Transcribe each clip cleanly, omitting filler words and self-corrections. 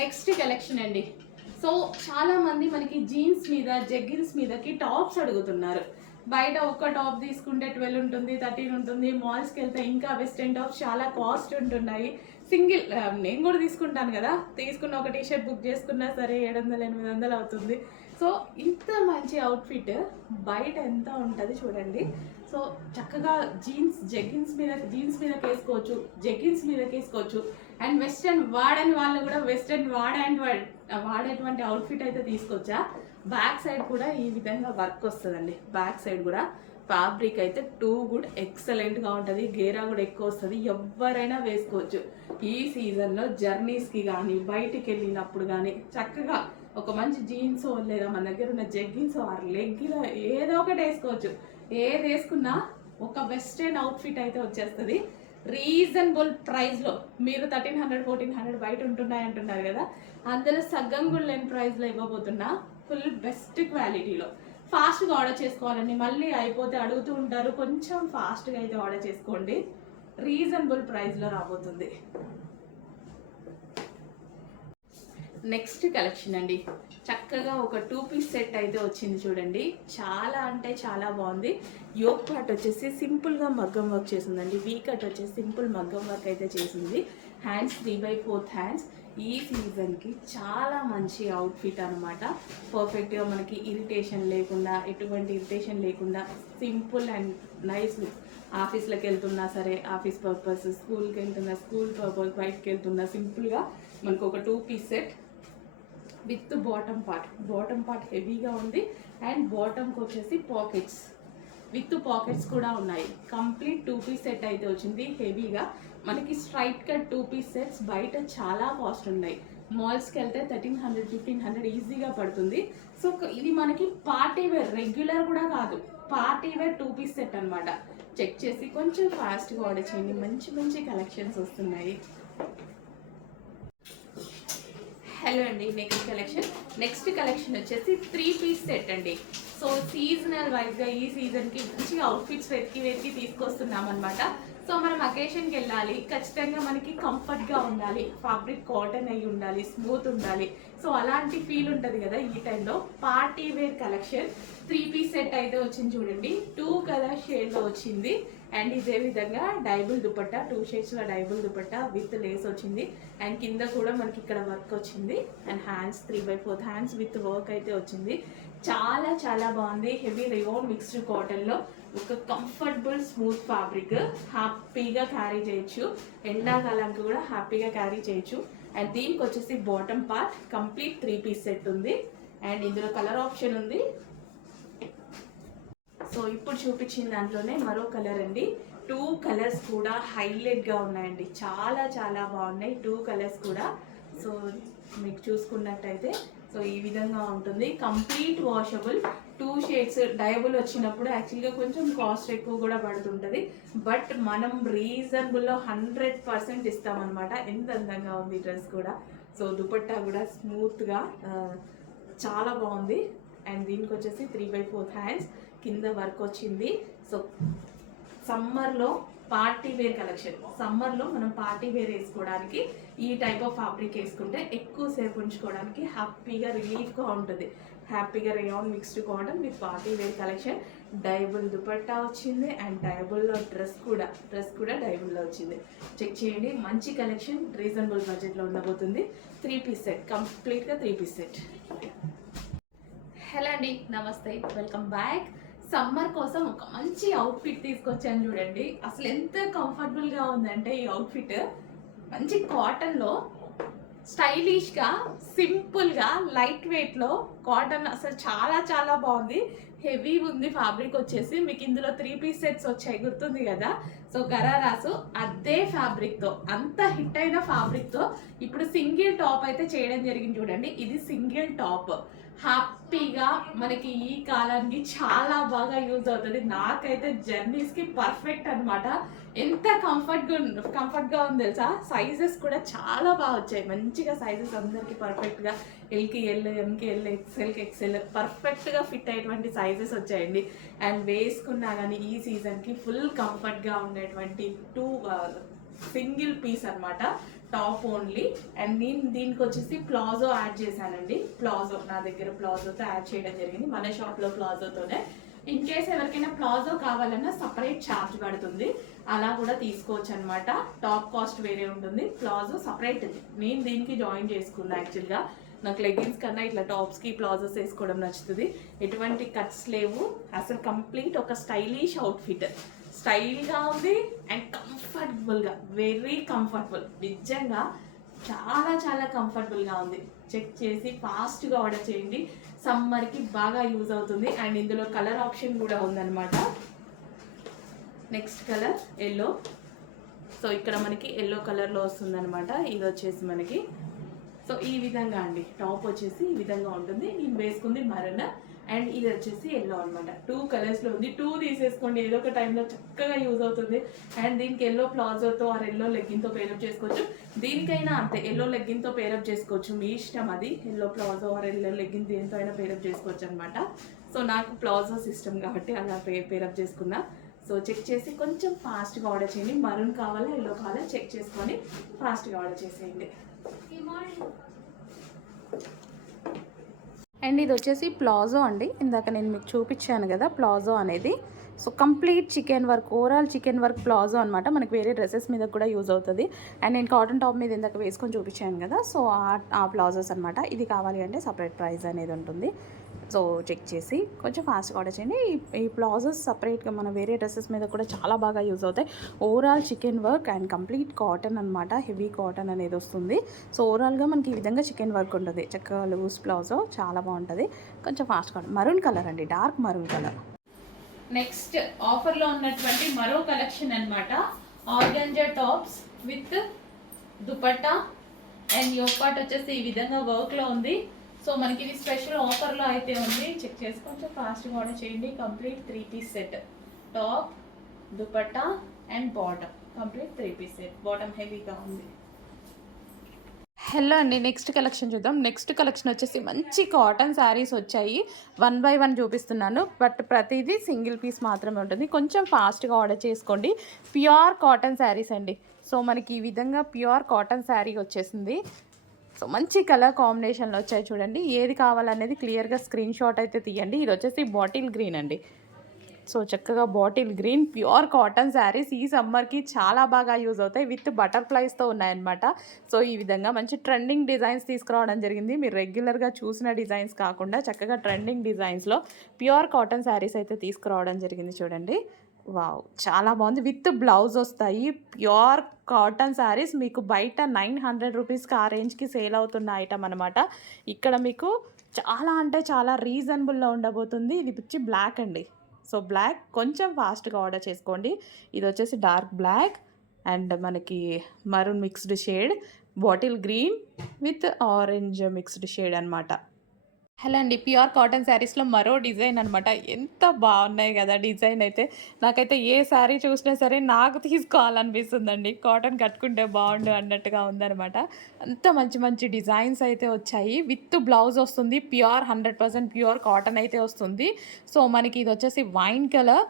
Next collection అండి. So చాలా మంది మనకి జీన్స్ మీద జెగ్గిన్స్ మీదకి టాప్స్ అడుగుతున్నారు. బయట ఒక్క టాప్ తీసుకుంటే 12 ఉంటుంది, 13 ఉంటుంది. మాల్స్కి వెళ్తే ఇంకా వెస్టర్న్ టాప్స్ చాలా కాస్ట్ ఉంటున్నాయి. సింగిల్ నేను కూడా తీసుకుంటాను కదా, తీసుకున్న ఒక టీషర్ట్ బుక్ చేసుకున్నా సరే 700 800 అవుతుంది. సో ఇంత మంచి అవుట్ఫిట్ బయట ఎంత ఉంటుంది చూడండి. సో చక్కగా జెగ్గిన్స్ మీదకి వేసుకోవచ్చు, జెగ్గిన్స్ మీదకి వేసుకోవచ్చు. అండ్ వెస్ట్రన్ వాడని వాళ్ళు కూడా వెస్ట్రన్ వాడేటువంటి అవుట్ఫిట్ అయితే తీసుకొచ్చా. బ్యాక్ సైడ్ కూడా ఈ విధంగా వర్క్ వస్తుందండి. బ్యాక్ సైడ్ కూడా ఫ్యాబ్రిక్ అయితే టూ గుడ్ ఎక్సలెంట్గా ఉంటుంది. గేరా కూడా ఎక్కువ వస్తుంది, ఎవరైనా వేసుకోవచ్చు. ఈ సీజన్లో జర్నీస్కి కానీ బయటికి వెళ్ళినప్పుడు కానీ చక్కగా ఒక మంచి జీన్స్ లేదా మన దగ్గర ఉన్న జెగ్గిన్స్ ఆర్ లెగ్గిన్ ఏదో ఒకటి వేసుకోవచ్చు. ఏది వేసుకున్నా ఒక వెస్టర్న్ అవుట్ఫిట్ అయితే వచ్చేస్తుంది. రీజనబుల్ ప్రైస్లో మీరు 1300 1400 బయట ఉంటున్నాయి అంటున్నారు కదా, అందులో సగ్గం కూడా లేని ప్రైస్లో ఇవ్వబోతున్నా. ఫుల్ బెస్ట్ క్వాలిటీలో ఫాస్ట్గా ఆర్డర్ చేసుకోవాలండి. మళ్ళీ అయిపోతే అడుగుతూ ఉంటారు, కొంచెం ఫాస్ట్గా అయితే ఆర్డర్ చేసుకోండి. రీజనబుల్ ప్రైస్లో రాబోతుంది. నెక్స్ట్ కలెక్షన్ అండి, చక్కగా ఒక 2 పీస్ సెట్ అయితే వచ్చింది చూడండి. చాలా అంటే చాలా బాగుంది. యోక్ పార్ట్ వచ్చేసి సింపుల్గా మగ్గం వర్క్ చేసిందండి. వీ కట్ వచ్చేసి సింపుల్ మగ్గం వర్క్ అయితే చేసింది. Hands 3/4 hands. ఈ సీజన్కి చాలా మంచి అవుట్ఫిట్ అనమాట. పర్ఫెక్ట్గా మనకి ఇరిటేషన్ లేకుండా, ఎటువంటి ఇరిటేషన్ లేకుండా సింపుల్ అండ్ నైస్ లుక్. ఆఫీస్లోకి వెళ్తున్నా సరే ఆఫీస్ పర్పస్, స్కూల్కి వెళ్తున్నా స్కూల్ పర్పస్, బయటకి వెళ్తున్నా సింపుల్గా మనకు ఒక 2 piece set with bottom part హెవీగా ఉంది. అండ్ బాటమ్కి వచ్చేసి పాకెట్స్ కూడా ఉన్నాయి. కంప్లీట్ 2 పీస్ సెట్ అయితే వచ్చింది. హెవీగా మనకి స్ట్రైట్ కట్ 2 పీస్ సెట్స్ బయట చాలా కాస్ట్ ఉన్నాయి. మాల్స్కి వెళ్తే 1300 1500 ఈజీగా పడుతుంది. సో ఇది మనకి పార్టీ వేర్, రెగ్యులర్ కూడా కాదు, పార్టీ వేర్ 2 పీస్ సెట్ అనమాట. చెక్ చేసి కొంచెం ఫాస్ట్గా ఆర్డర్ చేయండి. మంచి మంచి కలెక్షన్స్ వస్తున్నాయి. హలో అండి, నెక్స్ట్ కలెక్షన్ వచ్చేసి 3 పీస్ సెట్ అండి. సో సీజనల్ వైజ్గా ఈ సీజన్కి మంచిగా అవుట్ఫిట్స్ వెతికి తీసుకొస్తున్నాం అనమాట. సో మనం అకేషన్కి వెళ్ళాలి, ఖచ్చితంగా మనకి కంఫర్ట్గా ఉండాలి, ఫ్యాబ్రిక్ కాటన్ అయి ఉండాలి, స్మూత్ ఉండాలి. సో అలాంటి ఫీల్ ఉంటుంది కదా ఈ టైంలో. Party wear collection 3 piece set అయితే వచ్చింది చూడండి. 2 కలర్ షేడ్లో వచ్చింది. అండ్ ఇదే విధంగా డైబుల్ దుపట్టా, 2 షేడ్స్లో డైబుల్ దుపట్టా విత్ లేస్ వచ్చింది. అండ్ కింద కూడా మనకి ఇక్కడ వర్క్ వచ్చింది. And hands 3/4 hands with work అయితే వచ్చింది. చాలా చాలా బాగుంది. హెవీ రియోన్ మిక్స్డ్ కాటన్లో ఒక కంఫర్టబుల్ స్మూత్ ఫ్యాబ్రిక్. హ్యాపీగా క్యారీ చేయొచ్చు, ఎండాకాలానికి కూడా హ్యాపీగా క్యారీ చేయొచ్చు. అండ్ దీనికి వచ్చేసి bottom part complete 3 piece set ఉంది. అండ్ ఇందులో కలర్ ఆప్షన్ ఉంది. సో ఇప్పుడు చూపించిన దాంట్లోనే మరో కలర్ అండి. 2 కలర్స్ కూడా హైలైట్గా ఉన్నాయండి. చాలా చాలా బాగున్నాయి 2 కలర్స్ కూడా. సో మీకు చూసుకున్నట్టయితే సో ఈ విధంగా ఉంటుంది. కంప్లీట్ వాషబుల్, 2 షేడ్స్ డయబుల్ వచ్చినప్పుడు యాక్చువల్గా కొంచెం కాస్ట్ ఎక్కువ కూడా పడుతుంటుంది. బట్ మనం రీజనబుల్లో 100% ఇస్తామన్నమాట. ఎంత అందంగా ఉంది డ్రెస్ కూడా. సో దుపట్టా కూడా స్మూత్గా చాలా బాగుంది. అండ్ దీనికి వచ్చేసి 3/4 హ్యాండ్స్, కింద వర్క్ వచ్చింది. సో సమ్మర్లో పార్టీ వేర్ కలెక్షన్. సమ్మర్లో మనం పార్టీ వేర్ వేసుకోవడానికి ఈ టైప్ ఆఫ్ ఫ్యాబ్రిక్ వేసుకుంటే ఎక్కువసేపు ఉంచుకోవడానికి హ్యాపీగా రిలీఫ్గా ఉంటుంది. హ్యాపీగా rayon mixed cotton with party wear collection. డైబుల్ దుపట్టా వచ్చింది. అండ్ డైబుల్లో డ్రెస్ కూడా డైబుల్లో వచ్చింది. చెక్ చేయండి, మంచి కలెక్షన్, రీజనబుల్ బడ్జెట్లో ఉండబోతుంది. 3 పీస్ సెట్, కంప్లీట్గా 3 పీస్ సెట్. హలో అండి, నమస్తే, వెల్కమ్ బ్యాక్. సమ్మర్ కోసం ఒక మంచి అవుట్ఫిట్ తీసుకొచ్చాను చూడండి. అసలు ఎంత కంఫర్టబుల్గా ఉందంటే ఈ అవుట్ఫిట్ మంచి కాటన్లో స్టైలిష్గా సింపుల్గా లైట్ వెయిట్లో కాటన్ అసలు చాలా చాలా బాగుంది. హెవీ ఉంది ఫ్యాబ్రిక్ వచ్చేసి. మీకు ఇందులో 3 పీస్ సెట్స్ వచ్చాయి, గుర్తుంది కదా. సో గరారాసు అదే ఫ్యాబ్రిక్తో, అంత హిట్ అయిన ఫ్యాబ్రిక్తో ఇప్పుడు సింగిల్ టాప్ అయితే చేయడం జరిగింది చూడండి. ఇది సింగిల్ టాప్. హ్యాపీగా మనకి ఈ కాలానికి చాలా బాగా యూజ్ అవుతుంది. నాకైతే జర్నీస్కి పర్ఫెక్ట్ అనమాట. ఎంత కంఫర్ట్గా ఉంది తెలుసా. సైజెస్ కూడా చాలా బాగా వచ్చాయి, మంచిగా సైజెస్ అందరికీ పర్ఫెక్ట్గా. ఎల్కి ఎల్, ఎంకి ఎల్, ఎక్స్ఎల్కి ఎక్స్ఎల్ పర్ఫెక్ట్గా ఫిట్ అయ్యేటువంటి సైజెస్ వచ్చాయండి. అండ్ వేసుకున్నా కానీ ఈ సీజన్కి ఫుల్ కంఫర్ట్గా ఉండేటువంటి సింగిల్ పీస్ అనమాట. Top only. అండ్ నేను దీనికి వచ్చేసి ప్లాజో యాడ్ చేశానండి. ప్లాజో నా దగ్గర ప్లాజోతో యాడ్ చేయడం జరిగింది, మన షాప్లో ప్లాజోతోనే. ఇన్ కేస్ ఎవరికైనా ప్లాజో కావాలన్నా సపరేట్ ఛార్జ్ పడుతుంది, అలా కూడా తీసుకోవచ్చు అనమాట. టాప్ కాస్ట్ వేరే ఉంటుంది, ప్లాజో సపరేట్. నేను దీనికి జాయిన్ చేసుకున్నా యాక్చువల్గా. నాకు లెగ్గిన్స్ కన్నా ఇట్లా టాప్స్కి ప్లాజోస్ వేసుకోవడం నచ్చుతుంది. ఎటువంటి కట్స్ లేవు, అసలు కంప్లీట్ ఒక స్టైలిష్ అవుట్ఫిట్. స్టైల్గా ఉంది అండ్ కంఫర్టబుల్గా, వెరీ కంఫర్టబుల్. నిజంగా చాలా చాలా కంఫర్టబుల్గా ఉంది. చెక్ చేసి ఫాస్ట్గా ఆర్డర్ చేయండి, సమ్మర్కి బాగా యూజ్ అవుతుంది. అండ్ ఇందులో కలర్ ఆప్షన్ కూడా ఉందన్నమాట. Next colour yellow. సో ఇక్కడ మనకి ఎల్లో కలర్లో వస్తుందన్నమాట. ఇది వచ్చేసి మనకి సో ఈ విధంగా అండి, టాప్ వచ్చేసి ఈ విధంగా ఉంటుంది. నేను వేసుకుంది మరన్ అండ్ ఇది వచ్చేసి ఎల్లో అనమాట. 2 కలర్స్లో ఉంది. 2 తీసేసుకోండి, ఏదో ఒక టైంలో చక్కగా యూజ్ అవుతుంది. అండ్ దీనికి ఎల్లో ప్లాజోతో ఆర్ ఎల్లో లెగ్గిన్తో పేరప్ చేసుకోవచ్చు. దీనికైనా అంతే, ఎల్లో లెగ్గిన్తో పేరప్ చేసుకోవచ్చు, మీ ఇష్టం అది. Yellow palazzo or yellow leggin దేంతో అయినా పేరప్ చేసుకోవచ్చు అనమాట. సో నాకు ప్లాజో సిస్టమ్ కాబట్టి అలా పేరప్ చేసుకున్నా. సో చెక్ చేసి కొంచెం ఫాస్ట్గా ఆర్డర్ చేయండి. మరూన్ కావాలా ఎల్లో కావాలా చెక్ చేసుకొని ఫాస్ట్గా ఆర్డర్ చేసేయండి. అండ్ ఇది వచ్చేసి ప్లాజో అండి, ఇందాక నేను మీకు చూపించాను కదా ప్లాజో అనేది. So complete chicken work, overall chicken work palazzo అనమాట. మనకి వేరే డ్రెస్సెస్ మీద కూడా యూజ్ అవుతుంది. అండ్ నేను కాటన్ టాప్ మీద ఇందాక వేసుకొని చూపించాను కదా, సో ఆ ప్లాజోస్ అనమాట. ఇది కావాలి అంటే సపరేట్ ప్రైస్ అనేది ఉంటుంది. సో చెక్ చేసి కొంచెం ఫాస్ట్గా ఆర్డర్ చేయండి. ఈ ప్లాజోస్ సపరేట్గా మన వేరే డ్రెస్సెస్ మీద కూడా చాలా బాగా యూజ్ అవుతాయి. Overall chicken work and complete cotton అనమాట, హెవీ కాటన్ అనేది వస్తుంది. సో ఓవరాల్గా మనకి ఈ విధంగా చికెన్ వర్క్ ఉంటుంది. చక్కగా లూజ్ ప్లాజో చాలా బాగుంటుంది. కొంచెం ఫాస్ట్గా మరూన్ కలర్ అండి, డార్క్ మరూన్ కలర్. నెక్స్ట్ ఆఫర్లో ఉన్నటువంటి మరో కలెక్షన్ అనమాట. Organza tops with dupatta and yoke part వచ్చేసి ఈ విధంగా వర్క్లో ఉంది. సో మనకి ఇది స్పెషల్ ఆఫర్లో అయితే ఉంది. చెక్ చేసి కొంచెం ఫాస్ట్గా ఆర్డర్ చేయండి. Complete 3 piece set, top dupatta and bottom, complete 3 piece set. Bottom హెవీగా ఉంది. హలో అండి, నెక్స్ట్ కలెక్షన్ చూద్దాం. నెక్స్ట్ కలెక్షన్ వచ్చేసి మంచి కాటన్ శారీస్ వచ్చాయి. 1 by 1 చూపిస్తున్నాను, బట్ ప్రతిదీ సింగిల్ పీస్ మాత్రమే ఉంటుంది. కొంచెం ఫాస్ట్గా ఆర్డర్ చేసుకోండి. ప్యూర్ కాటన్ శారీస్ అండి. సో మనకి ఈ విధంగా ప్యూర్ కాటన్ శారీ వచ్చేసింది. సో మంచి కలర్ కాంబినేషన్లో వచ్చాయి చూడండి. ఏది కావాలనేది క్లియర్గా స్క్రీన్ షాట్ అయితే తీయండి. ఇది వచ్చేసి బాటిల్ గ్రీన్ అండి. సో చక్కగా bottle green pure cotton saris ఈ సమ్మర్కి చాలా బాగా యూజ్ అవుతాయి. విత్ బటర్ఫ్లైస్తో ఉన్నాయన్నమాట. సో ఈ విధంగా మంచి ట్రెండింగ్ డిజైన్స్ తీసుకురావడం జరిగింది. మీరు రెగ్యులర్గా చూసిన డిజైన్స్ కాకుండా చక్కగా ట్రెండింగ్ డిజైన్స్లో ప్యూర్ కాటన్ శారీస్ అయితే తీసుకురావడం జరిగింది చూడండి. వావ్, చాలా బాగుంది. విత్ బ్లౌజ్ వస్తాయి. ప్యూర్ కాటన్ శారీస్ మీకు బయట 900 రూపీస్కి ఆ రేంజ్కి సేల్ అవుతున్న ఐటమ్ అనమాట. ఇక్కడ మీకు చాలా అంటే చాలా రీజనబుల్లో ఉండబోతుంది. ఇది వచ్చి బ్లాక్ అండి. సో బ్లాక్ కొంచెం ఫాస్ట్గా ఆర్డర్ చేసుకోండి. ఇది వచ్చేసి డార్క్ బ్లాక్ అండ్ మనకి maroon mixed shade, bottle green with orange mixed shade అనమాట. హలో అండి, ప్యూర్ కాటన్ శారీస్లో మరో డిజైన్ అనమాట. ఎంత బాగున్నాయి కదా డిజైన్ అయితే. నాకైతే ఏ శారీ చూసినా సరే నాకు తీసుకోవాలనిపిస్తుందండి. కాటన్ కట్టుకుంటే బాగుండు అన్నట్టుగా ఉందనమాట. అంత మంచి మంచి డిజైన్స్ అయితే వచ్చాయి. విత్ బ్లౌజ్ వస్తుంది. ప్యూర్ 100% ప్యూర్ కాటన్ అయితే వస్తుంది. సో మనకి ఇది వచ్చేసి వైన్ కలర్,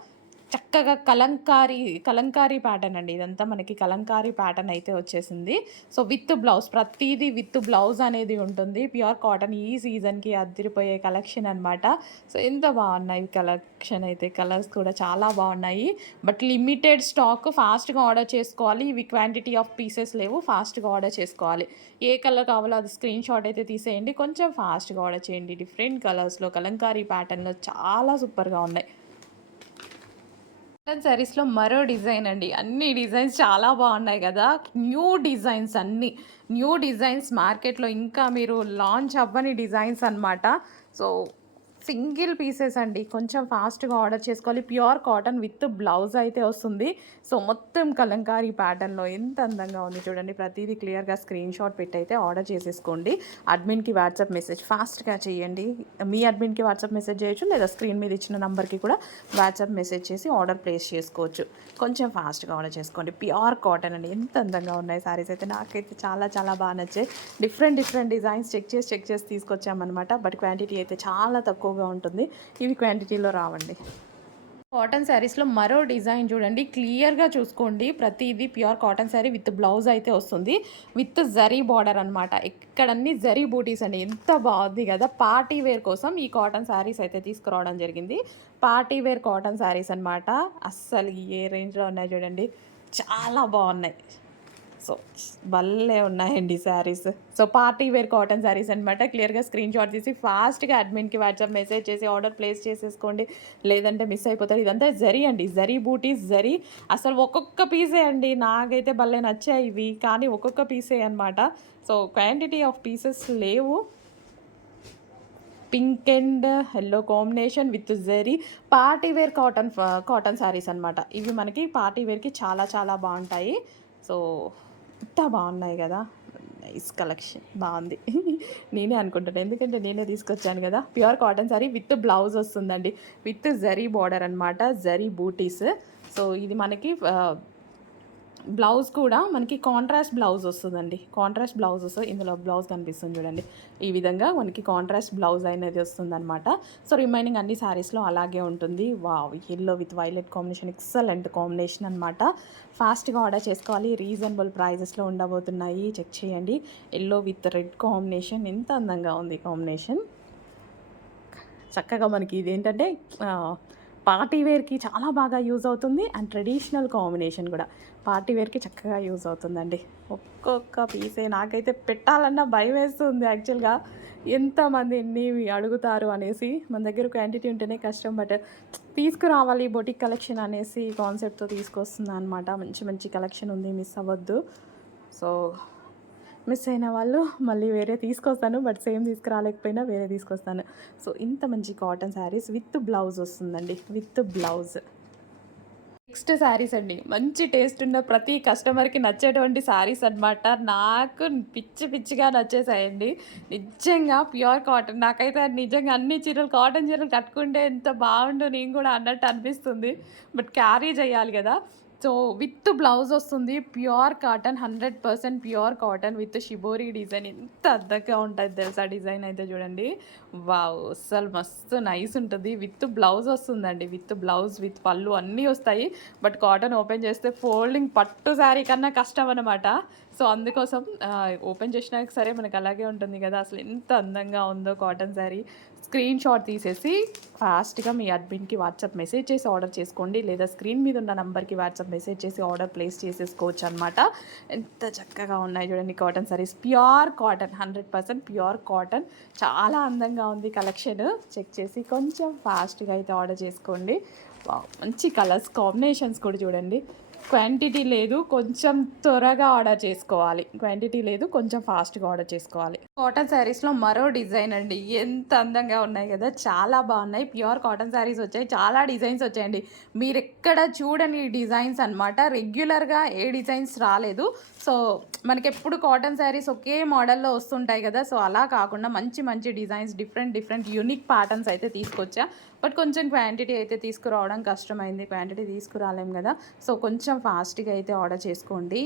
చక్కగా కలంకారీ ప్యాటర్న్ అండి. ఇదంతా మనకి కలంకారీ ప్యాటర్న్ అయితే వచ్చేసింది. సో విత్ బ్లౌజ్, ప్రతిదీ విత్ బ్లౌజ్ అనేది ఉంటుంది. ప్యూర్ కాటన్ ఈ సీజన్కి అదిరిపోయే కలెక్షన్ అనమాట. సో ఎంత బాగున్నాయి కలెక్షన్ అయితే. కలర్స్ కూడా చాలా బాగున్నాయి. బట్ లిమిటెడ్ స్టాక్, ఫాస్ట్గా ఆర్డర్ చేసుకోవాలి. ఇవి క్వాంటిటీ ఆఫ్ పీసెస్ లేవు, ఫాస్ట్గా ఆర్డర్ చేసుకోవాలి. ఏ కలర్ కావాలో అది స్క్రీన్ షాట్ అయితే తీసేయండి. కొంచెం ఫాస్ట్గా ఆర్డర్ చేయండి. డిఫరెంట్ కలర్స్లో కలంకారీ ప్యాటర్న్లో చాలా సూపర్గా ఉన్నాయి. కాటన్ శారీస్లో మరో డిజైన్ అండి. అన్ని డిజైన్స్ చాలా బాగున్నాయి కదా. అన్ని న్యూ డిజైన్స్ మార్కెట్లో ఇంకా మీరు లాంచ్ అవ్వని డిజైన్స్ అనమాట. సో సింగిల్ పీసెస్ అండి. కొంచెం ఫాస్ట్గా ఆర్డర్ చేసుకోవాలి. ప్యూర్ కాటన్ విత్ బ్లౌజ్ అయితే వస్తుంది. సో మొత్తం కలంకారీ ప్యాటర్న్లో ఎంత అందంగా ఉంది చూడండి. ప్రతిదీ క్లియర్గా స్క్రీన్ షాట్ పెట్టి అయితే ఆర్డర్ చేసేసుకోండి. అడ్మిన్కి వాట్సాప్ మెసేజ్ ఫాస్ట్గా చేయండి. మీ అడ్మిన్కి వాట్సాప్ మెసేజ్ చేయొచ్చు, లేదా స్క్రీన్ మీద ఇచ్చిన నెంబర్కి కూడా వాట్సాప్ మెసేజ్ చేసి ఆర్డర్ ప్లేస్ చేసుకోవచ్చు. కొంచెం ఫాస్ట్గా ఆర్డర్ చేసుకోండి. ప్యూర్ కాటన్ అండి. ఎంత అందంగా ఉన్నాయి శారీస్ అయితే. నాకైతే చాలా చాలా బాగా నచ్చాయి. డిఫరెంట్ డిజైన్స్ చెక్ చేసి తీసుకొచ్చామన్నమాట. బట్ క్వాంటిటీ అయితే చాలా తక్కువగా ఉంటుంది. ఇవి క్వాంటిటీలో రావండి. కాటన్ శారీస్లో మరో డిజైన్ చూడండి, క్లియర్గా చూసుకోండి. ప్రతిదీ pure cotton sari with blouse అయితే వస్తుంది, విత్ జరీ బార్డర్ అనమాట. ఇక్కడన్నీ జరీ బూటీస్ అండి, ఎంత బాగుంది కదా. పార్టీ వేర్ కోసం ఈ కాటన్ శారీస్ అయితే తీసుకురావడం జరిగింది. పార్టీ వేర్ కాటన్ శారీస్ అనమాట. అస్సలు ఏ రేంజ్లో ఉన్నాయి చూడండి, చాలా బాగున్నాయి. సో భలే ఉన్నాయండి saris. So party wear cotton saris అనమాట. క్లియర్గా స్క్రీన్ షాట్ తీసి ఫాస్ట్గా అడ్మిన్కి వాట్సాప్ మెసేజ్ చేసి ఆర్డర్ ప్లేస్ చేసేసుకోండి, లేదంటే మిస్ అయిపోతారు. ఇదంతా జరీ అండి, జరీ బూటీస్ జరీ. అసలు ఒక్కొక్క పీసే అండి, నాకైతే భలే నచ్చాయి ఇవి, కానీ ఒక్కొక్క పీసే అనమాట. సో క్వాంటిటీ ఆఫ్ పీసెస్ లేవు. Pink and yellow combination with zari party wear cotton saris అనమాట. ఇవి మనకి పార్టీ వేర్కి చాలా చాలా బాగుంటాయి. సో ఇంత బాగున్నాయి కదా, నైస్ కలెక్షన్, బాగుంది. నేనే అనుకుంటాను, ఎందుకంటే నేనే తీసుకొచ్చాను కదా. Pure cotton sari with blouse వస్తుందండి, విత్ జరీ బార్డర్ అనమాట, జరీ బూటీస్. సో ఇది మనకి బ్లౌజ్ కూడా మనకి కాంట్రాస్ట్ బ్లౌజ్ వస్తుందండి, కాంట్రాస్ట్ బ్లౌజ్ వస్తుంది. ఇందులో బ్లౌజ్ కనిపిస్తుంది చూడండి, ఈ విధంగా మనకి కాంట్రాస్ట్ బ్లౌజ్ అనేది వస్తుంది అనమాట. సో రిమైనింగ్ అన్ని శారీస్లో అలాగే ఉంటుంది. Wow, yellow with violet combination, excellent combination అనమాట. ఫాస్ట్గా ఆర్డర్ చేసుకోవాలి, రీజనబుల్ ప్రైజెస్లో ఉండబోతున్నాయి. చెక్ చేయండి. ఎల్లో విత్ రెడ్ కాంబినేషన్, ఎంత అందంగా ఉంది కాంబినేషన్. చక్కగా మనకి ఇదేంటంటే పార్టీ వేర్కి చాలా బాగా యూజ్ అవుతుంది, అండ్ ట్రెడిషనల్ కాంబినేషన్ కూడా పార్టీ వేర్కి చక్కగా యూజ్ అవుతుందండి. ఒక్కొక్క పీసే నాకైతే పెట్టాలన్నా భయం వేస్తుంది యాక్చువల్గా, ఎంతమంది ఎన్ని అడుగుతారు అనేసి. మన దగ్గర క్వాంటిటీ ఉంటేనే కష్టం, బట్ తీసుకురావాలి బొటిక్ కలెక్షన్ అనేసి కాన్సెప్ట్తో తీసుకొస్తుంది అనమాట. మంచి మంచి కలెక్షన్ ఉంది, మిస్ అవ్వద్దు. సో మిస్ అయిన వాళ్ళు మళ్ళీ వేరే తీసుకొస్తాను, బట్ సేమ్ తీసుకురాలేకపోయినా వేరే తీసుకొస్తాను. సో ఇంత మంచి కాటన్ శారీస్ విత్ బ్లౌజ్ వస్తుందండి, విత్ బ్లౌజ్. నెక్స్ట్ శారీస్ అండి, మంచి టేస్ట్ ఉన్న ప్రతి కస్టమర్కి నచ్చేటువంటి శారీస్ అనమాట. నాకు పిచ్చి పిచ్చిగా నచ్చేసాయండి నిజంగా. ప్యూర్ కాటన్, నాకైతే నిజంగా అన్ని చీరలు కాటన్ చీరలు కట్టుకుంటే ఎంత బాగుండు నేను కూడా అన్నట్టు అనిపిస్తుంది, బట్ క్యారీ చేయాలి కదా. సో విత్ బ్లౌజ్ వస్తుంది, pure cotton, 100% pure cotton with shibori design. ఎంత అద్దగా ఉంటుంది తెలుసా డిజైన్ అయితే చూడండి. వావ్, అసలు మస్తు నైస్ ఉంటుంది. విత్ బ్లౌజ్ వస్తుందండి, విత్ బ్లౌజ్ విత్ పళ్ళు అన్నీ వస్తాయి. బట్ కాటన్ ఓపెన్ చేస్తే ఫోల్డింగ్ పట్టు శారీ కన్నా కష్టం అనమాట. సో అందుకోసం ఓపెన్ చేసినాక సరే మనకు అలాగే ఉంటుంది కదా. అసలు ఎంత అందంగా ఉందో కాటన్ శారీ. స్క్రీన్ షాట్ తీసేసి ఫాస్ట్గా మీ అడ్మిన్కి వాట్సాప్ మెసేజ్ చేసి ఆర్డర్ చేసుకోండి, లేదా స్క్రీన్ మీద ఉన్న నెంబర్కి వాట్సాప్ మెసేజ్ చేసి ఆర్డర్ ప్లేస్ చేసేసుకోవచ్చు అనమాట. ఎంత చక్కగా ఉన్నాయి చూడండి cotton saris, pure cotton, 100% pure cotton. చాలా అందంగా ఉంది కలెక్షన్. చెక్ చేసి కొంచెం ఫాస్ట్గా అయితే ఆర్డర్ చేసుకోండి. మంచి కలర్స్ కాంబినేషన్స్ కూడా చూడండి. క్వాంటిటీ లేదు, కొంచెం త్వరగా ఆర్డర్ చేసుకోవాలి. క్వాంటిటీ లేదు, కొంచెం ఫాస్ట్గా ఆర్డర్ చేసుకోవాలి. కాటన్ శారీస్లో మరో డిజైన్ అండి, ఎంత అందంగా ఉన్నాయి కదా, చాలా బాగున్నాయి. ప్యూర్ కాటన్ శారీస్ వచ్చాయి, చాలా డిజైన్స్ వచ్చాయండి. మీరు ఎక్కడ చూడని డిజైన్స్ అనమాట. రెగ్యులర్గా ఏ డిజైన్స్ రాలేదు. సో మనకి ఎప్పుడు కాటన్ శారీస్ ఒకే మోడల్లో వస్తుంటాయి కదా. సో అలా కాకుండా మంచి మంచి డిజైన్స్, డిఫరెంట్ యూనిక్ ప్యాటర్న్స్ అయితే తీసుకొచ్చా. బట్ కొంచెం క్వాంటిటీ అయితే తీసుకురావడం కష్టమైంది, క్వాంటిటీ తీసుకురాలేం కదా. సో కొంచెం ఫాస్ట్గా అయితే ఆర్డర్ చేసుకోండి.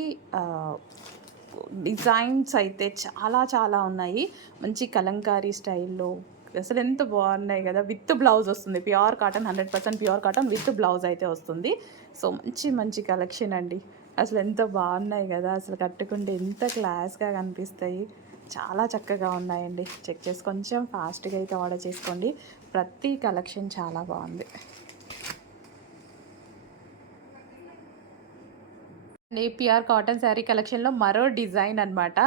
డిజైన్స్ అయితే చాలా చాలా ఉన్నాయి, మంచి కలంకారీ స్టైల్లో. అసలు ఎంత బాగున్నాయి కదా. విత్ బ్లౌజ్ వస్తుంది, pure cotton, 100% pure cotton with blouse అయితే వస్తుంది. సో మంచి మంచి కలెక్షన్ అండి. అసలు ఎంత బాగున్నాయి కదా, అసలు కట్టుకుంటే ఎంత క్లాస్గా కనిపిస్తాయి. చాలా చక్కగా ఉన్నాయండి. చెక్ చేసి కొంచెం ఫాస్ట్గా అయితే ఆర్డర్ చేసుకోండి. ప్రతి కలెక్షన్ చాలా బాగుంది. ప్యూర్ కాటన్ శారీ కలెక్షన్లో మరో డిజైన్ అనమాట.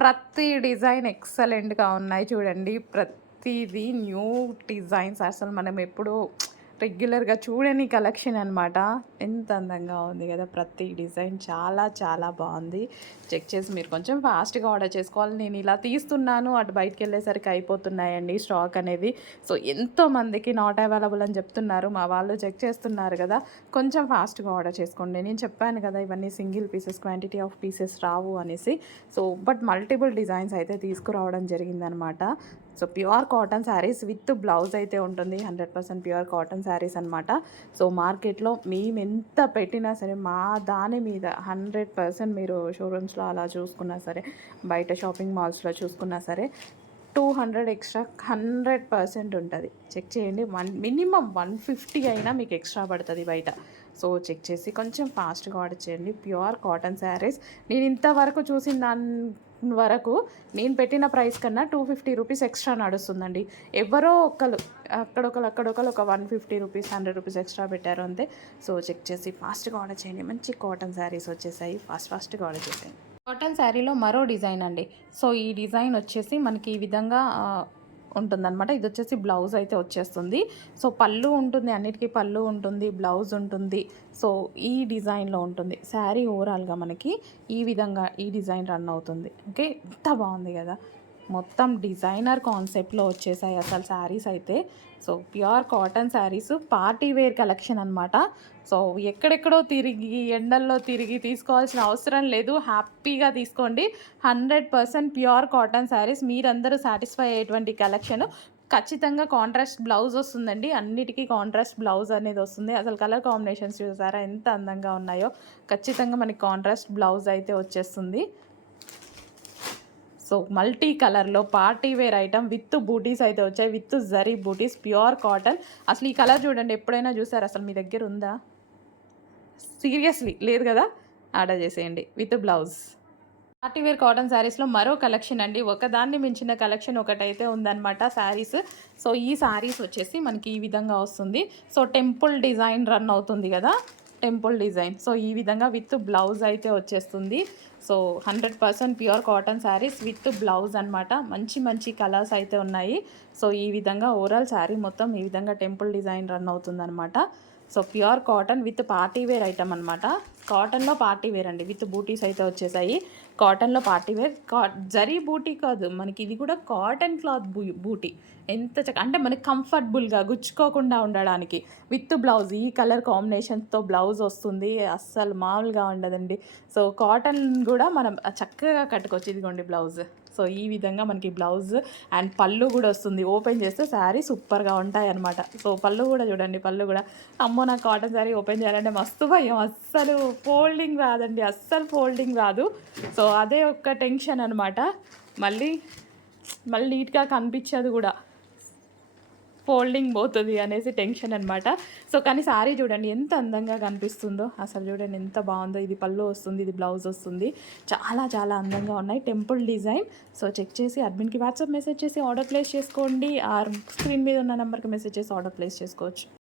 ప్రతి డిజైన్ ఎక్సలెంట్గా ఉన్నాయి చూడండి. ప్రతిదీ న్యూ డిజైన్స్, అసలు మనం ఎప్పుడు రెగ్యులర్గా చూడని కలెక్షన్ అనమాట. ఎంత అందంగా ఉంది కదా, ప్రతి డిజైన్ చాలా చాలా బాగుంది. చెక్ చేసి మీరు కొంచెం ఫాస్ట్గా ఆర్డర్ చేసుకోవాలి. నేను ఇలా తీస్తున్నాను, అటు బయటికి వెళ్ళేసరికి అయిపోతున్నాయండి స్టాక్ అనేది. సో ఎంతోమందికి నాట్ అవైలబుల్ అని చెప్తున్నారు, మా వాళ్ళు చెక్ చేస్తున్నారు కదా. కొంచెం ఫాస్ట్గా ఆర్డర్ చేసుకోండి. నేను చెప్పాను కదా ఇవన్నీ single pieces, quantity of pieces రావు అనేసి. సో బట్ మల్టిపుల్ డిజైన్స్ అయితే తీసుకురావడం జరిగిందనమాట. So pure cotton sarees with blouse అయితే ఉంటుంది, 100% ప్యూర్ కాటన్ శారీస్ అనమాట. సో మార్కెట్లో మేము ఎంత పెట్టినా సరే మా దాని మీద 100% మీరు షోరూమ్స్లో అలా చూసుకున్నా సరే, బయట షాపింగ్ మాల్స్లో చూసుకున్నా సరే 200 ఎక్స్ట్రా 100% ఉంటుంది. చెక్ చేయండి. మినిమం 150 అయినా మీకు ఎక్స్ట్రా పడుతుంది బయట. సో చెక్ చేసి కొంచెం ఫాస్ట్గా ఆర్డర్ చేయండి. Pure cotton saris. నేను ఇంతవరకు చూసిన దాని వరకు నేను పెట్టిన ప్రైస్ కన్నా 250 రూపీస్ ఎక్స్ట్రా నడుస్తుందండి. ఎవరో ఒకరు అక్కడొకరు ఒక 150 రూపీస్ 100 రూపీస్ ఎక్స్ట్రా పెట్టారు అంతే. సో చెక్ చేసి ఫాస్ట్గా ఆర్డర్ చేయండి. మంచి కాటన్ శారీస్ వచ్చేసాయి. ఫాస్ట్గా ఆర్డర్ చేసేయండి. కాటన్ శారీలో మరో డిజైన్ అండి. సో ఈ డిజైన్ వచ్చేసి మనకి ఈ విధంగా ఉంటుందన్నమాట. ఇది వచ్చేసి బ్లౌజ్ అయితే వచ్చేస్తుంది. సో పళ్ళు ఉంటుంది, అన్నిటికీ పళ్ళు ఉంటుంది, బ్లౌజ్ ఉంటుంది. సో ఈ డిజైన్లో ఉంటుంది శారీ. ఓవరాల్గా మనకి ఈ విధంగా ఈ డిజైన్ రన్ అవుతుంది. ఓకే, ఎంత బాగుంది కదా. మొత్తం డిజైనర్ కాన్సెప్ట్లో వచ్చేసాయి అసలు శారీస్ అయితే. So pure cotton saris, party wear collection అనమాట. సో ఎక్కడెక్కడో తిరిగి ఎండల్లో తిరిగి తీసుకోవాల్సిన అవసరం లేదు. హ్యాపీగా తీసుకోండి. 100% ప్యూర్ కాటన్ శారీస్. మీరందరూ సాటిస్ఫై అయ్యేటువంటి కలెక్షన్. ఖచ్చితంగా కాంట్రాస్ట్ బ్లౌజ్ వస్తుందండి. అన్నిటికీ కాంట్రాస్ట్ బ్లౌజ్ అనేది వస్తుంది. అసలు కలర్ కాంబినేషన్స్ చూసారా ఎంత అందంగా ఉన్నాయో. ఖచ్చితంగా మనకి కాంట్రాస్ట్ బ్లౌజ్ అయితే వచ్చేస్తుంది. సో మల్టీ కలర్లో party wear item with butis అయితే వచ్చాయి. With zari butis, pure cotton. అసలు ఈ కలర్ చూడండి, ఎప్పుడైనా చూసారు? అసలు మీ దగ్గర ఉందా? సీరియస్లీ లేదు కదా. ఆర్డర్ చేసేయండి with blouse. Party wear cotton శారీస్లో మరో కలెక్షన్ అండి. ఒకదాన్ని మించిన కలెక్షన్ ఒకటైతే ఉందన్నమాట శారీస్. సో ఈ శారీస్ వచ్చేసి మనకి ఈ విధంగా వస్తుంది. సో టెంపుల్ డిజైన్ రన్ అవుతుంది కదా, టెంపుల్ డిజైన్. సో ఈ విధంగా విత్ బ్లౌజ్ అయితే వచ్చేస్తుంది. So 100% pure cotton sarees with blouse అనమాట. మంచి మంచి కలర్స్ అయితే ఉన్నాయి. సో ఈ విధంగా ఓవరాల్ శారీ మొత్తం ఈ విధంగా టెంపుల్ డిజైన్ రన్ అవుతుందన్నమాట. So pure cotton with party wear item అనమాట. కాటన్లో పార్టీ వేర్ అండి, విత్ బూటీస్ అయితే వచ్చేసాయి. కాటన్లో పార్టీ వేర్, జరీ బూటీ కాదు మనకి, ఇది కూడా కాటన్ క్లాత్ బూటీ. ఎంత అంటే మనకి కంఫర్టబుల్గా గుచ్చుకోకుండా ఉండడానికి విత్ బ్లౌజ్. ఈ కలర్ కాంబినేషన్తో బ్లౌజ్ వస్తుంది. అస్సలు మామూలుగా ఉండదండి. సో కాటన్ కూడా మనం చక్కగా కట్టుకోవచ్చు. ఇదిగోండి బ్లౌజ్. సో ఈ విధంగా మనకి బ్లౌజ్ అండ్ పళ్ళు కూడా వస్తుంది. ఓపెన్ చేస్తే శారీ సూపర్గా ఉంటాయి అనమాట. సో పళ్ళు కూడా చూడండి, పళ్ళు కూడా అమ్మో నాకు కాటన్ శారీ ఓపెన్ చేయాలంటే మస్తు భయం. అస్సలు ఫోల్డింగ్ రాదండి, అస్సలు ఫోల్డింగ్ రాదు. సో అదే ఒక్క టెన్షన్ అనమాట. మళ్ళీ నీట్గా కనిపించదు కూడా, ఫోల్డింగ్ పోతుంది అనేసి టెన్షన్ అనమాట. సో కానీ శారీ చూడండి ఎంత అందంగా కనిపిస్తుందో. అసలు చూడండి ఎంత బాగుందో. ఇది పళ్ళు వస్తుంది, ఇది బ్లౌజ్ వస్తుంది. చాలా చాలా అందంగా ఉన్నాయి. Temple design. సో చెక్ చేసి అడ్మిన్కి వాట్సాప్ మెసేజ్ చేసి ఆర్డర్ ప్లేస్ చేసుకోండి. ఆర్ స్క్రీన్ మీద ఉన్న నెంబర్కి మెసేజ్ చేసి ఆర్డర్ ప్లేస్ చేసుకోవచ్చు.